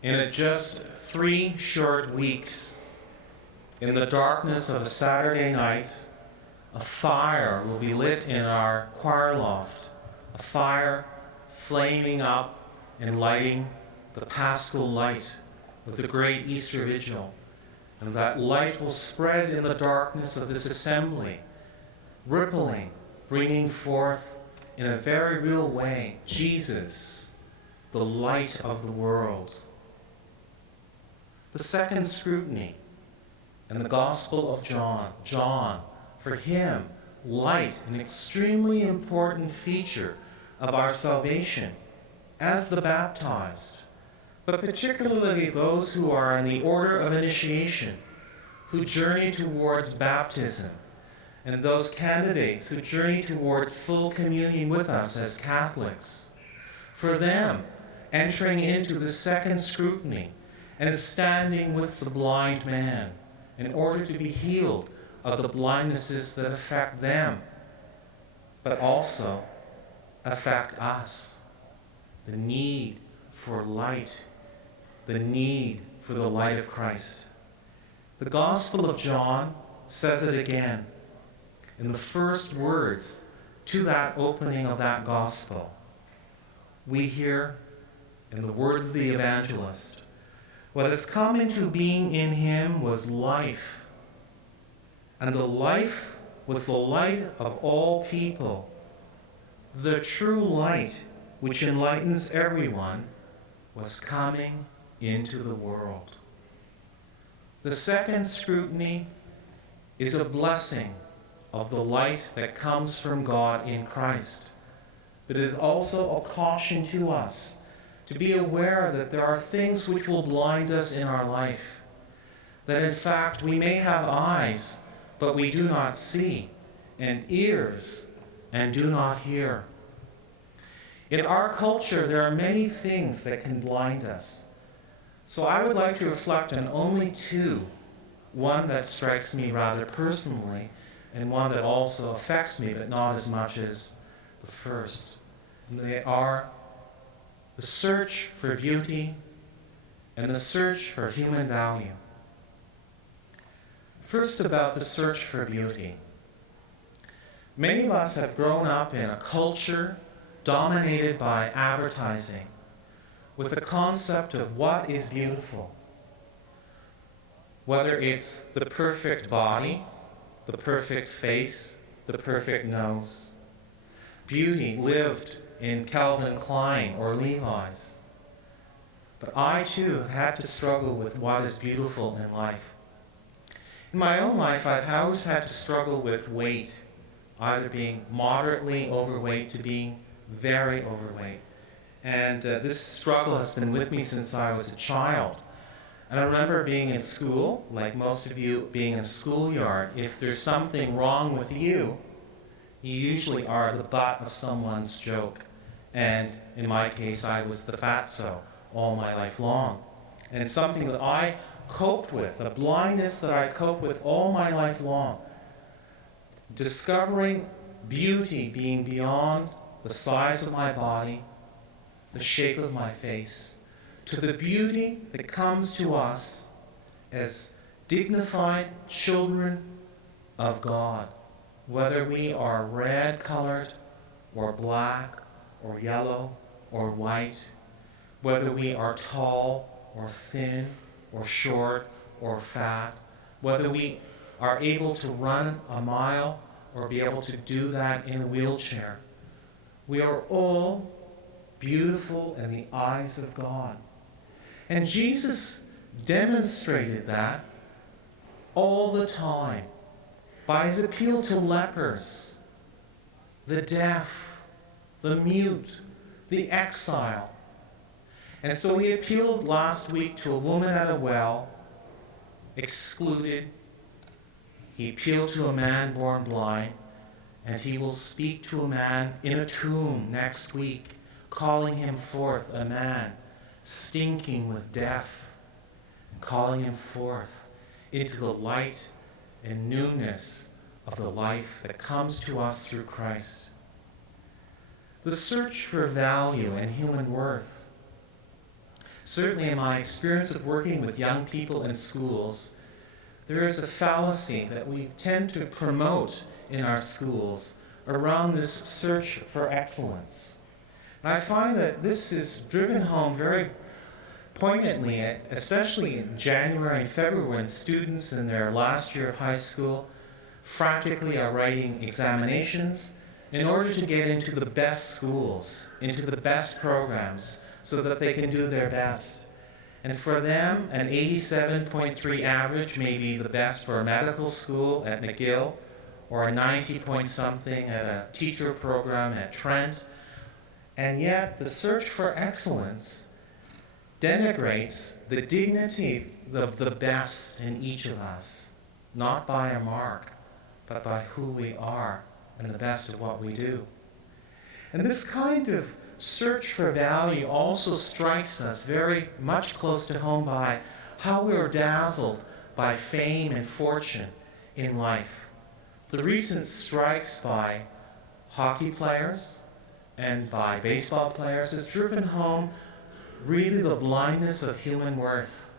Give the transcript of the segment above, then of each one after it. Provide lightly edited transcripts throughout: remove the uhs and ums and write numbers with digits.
In just 3 short weeks, in the darkness of a Saturday night, a fire will be lit in our choir loft, a fire flaming up and lighting the Paschal light of the great Easter Vigil. And that light will spread in the darkness of this assembly, rippling, bringing forth in a very real way Jesus, the light of the world. The second scrutiny in the Gospel of John. John, for him, light, an extremely important feature of our salvation as the baptized, but particularly those who are in the order of initiation, who journey towards baptism, and those candidates who journey towards full communion with us as Catholics. For them, entering into the second scrutiny and standing with the blind man in order to be healed of the blindnesses that affect them, but also affect us. The need for light, the need for the light of Christ. The Gospel of John says it again in the first words to that opening of that Gospel. We hear in the words of the evangelist, what has come into being in him was life, and the life was the light of all people. The true light, which enlightens everyone, was coming into the world. The second scrutiny is a blessing of the light that comes from God in Christ. But it is also a caution to us to be aware that there are things which will blind us in our life. That in fact we may have eyes, but we do not see, and ears, and do not hear. In our culture, there are many things that can blind us. So I would like to reflect on only two, one that strikes me rather personally, and one that also affects me, but not as much as the first. And they are the search for beauty and the search for human value. First, about the search for beauty. Many of us have grown up in a culture dominated by advertising, with the concept of what is beautiful. Whether it's the perfect body, the perfect face, the perfect nose. Beauty lived in Calvin Klein or Levi's. But I too have had to struggle with what is beautiful in life. In my own life, I've always had to struggle with weight, either being moderately overweight to being very overweight. And this struggle has been with me since I was a child. And I remember being in school, like most of you being in a schoolyard. If there's something wrong with you, you usually are the butt of someone's joke. And in my case, I was the fatso all my life long. And it's something that I coped with, a blindness that I coped with all my life long. Discovering beauty being beyond the size of my body, the shape of my face, to the beauty that comes to us as dignified children of God, whether we are red-colored or black or yellow or white, whether we are tall or thin or short or fat, whether we are able to run a mile or be able to do that in a wheelchair. We are all beautiful in the eyes of God. And Jesus demonstrated that all the time by his appeal to lepers, the deaf, the mute, the exile. And so he appealed last week to a woman at a well, excluded. He appealed to a man born blind, and he will speak to a man in a tomb next week, calling him forth, a man stinking with death, and calling him forth into the light and newness of the life that comes to us through Christ. The search for value and human worth. Certainly in my experience of working with young people in schools, there is a fallacy that we tend to promote in our schools around this search for excellence. And I find that this is driven home very poignantly, especially in January and February, when students in their last year of high school frantically are writing examinations in order to get into the best schools, into the best programs, so that they can do their best. And for them, an 87.3 average may be the best for a medical school at McGill, or a 90 point something at a teacher program at Trent. And yet, the search for excellence denigrates the dignity of the best in each of us, not by a mark, but by who we are and the best of what we do. And this kind of search for value also strikes us very much close to home by how we are dazzled by fame and fortune in life. The recent strikes by hockey players and by baseball players has driven home really the blindness of human worth.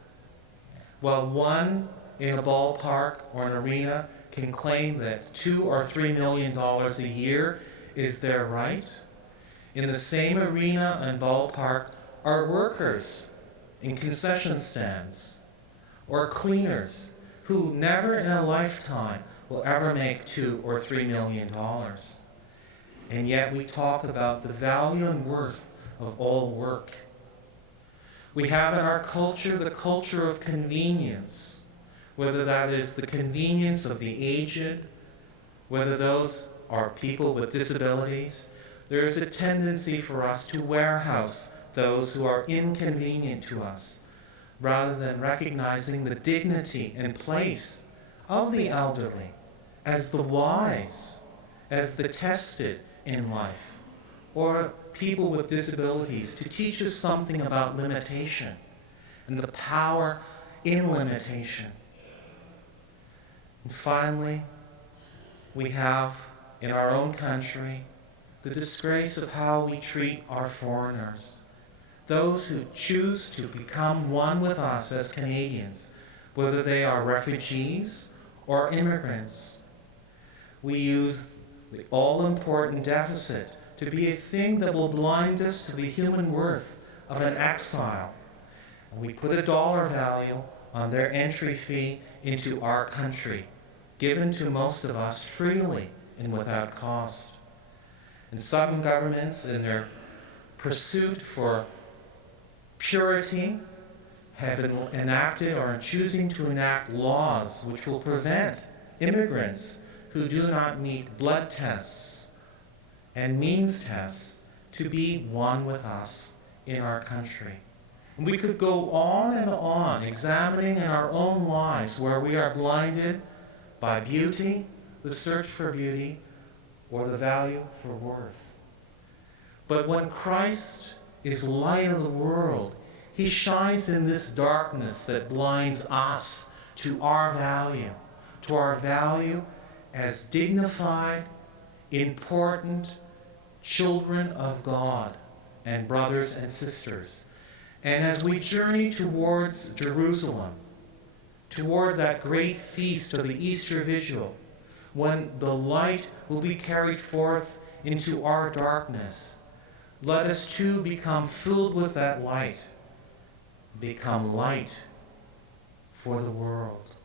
While one in a ballpark or an arena can claim that $2 or $3 million a year is their right, in the same arena and ballpark are workers in concession stands or cleaners who never in a lifetime will ever make $2 or $3 million. And yet we talk about the value and worth of all work. We have in our culture the culture of convenience, whether that is the convenience of the aged, whether those are people with disabilities. There is a tendency for us to warehouse those who are inconvenient to us, rather than recognizing the dignity and place of the elderly as the wise, as the tested in life, or people with disabilities, to teach us something about limitation and the power in limitation. And finally, we have in our own country the disgrace of how we treat our foreigners, those who choose to become one with us as Canadians, whether they are refugees or immigrants. We use the all-important deficit to be a thing that will blind us to the human worth of an exile. And we put a dollar value on their entry fee into our country, given to most of us freely and without cost. And some governments, in their pursuit for purity, have enacted or are choosing to enact laws which will prevent immigrants who do not meet blood tests and means tests to be one with us in our country. And we could go on and on, examining in our own lives where we are blinded by beauty, the search for beauty, or the value for worth. But when Christ is light of the world, he shines in this darkness that blinds us to our value as dignified, important children of God and brothers and sisters. And as we journey towards Jerusalem, toward that great feast of the Easter Vigil, when the light will be carried forth into our darkness, let us too become filled with that light, become light for the world.